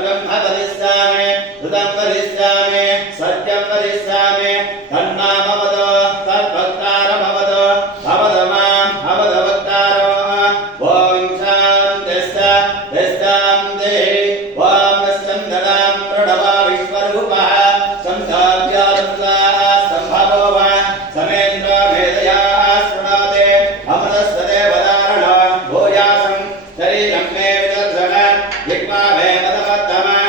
ब्रह्म वदिष्यामि ऋतं वदिष्यामि सत्यं वदिष्यामि तन्नामवद तद्भक्तारमवद भवद मां भवद भक्तारो ॐ शान्तिस्शान्तिः ॐ स्कन्दनां प्रणवा विश्वरूपः संसाव्यारुद्राः सम्भवो वा समेन्द्र मेधया शृणोते अमृतस्वदेवदारण भूयासं शरीरं मे विदर्शन जिह्वा मे मदमत्तमा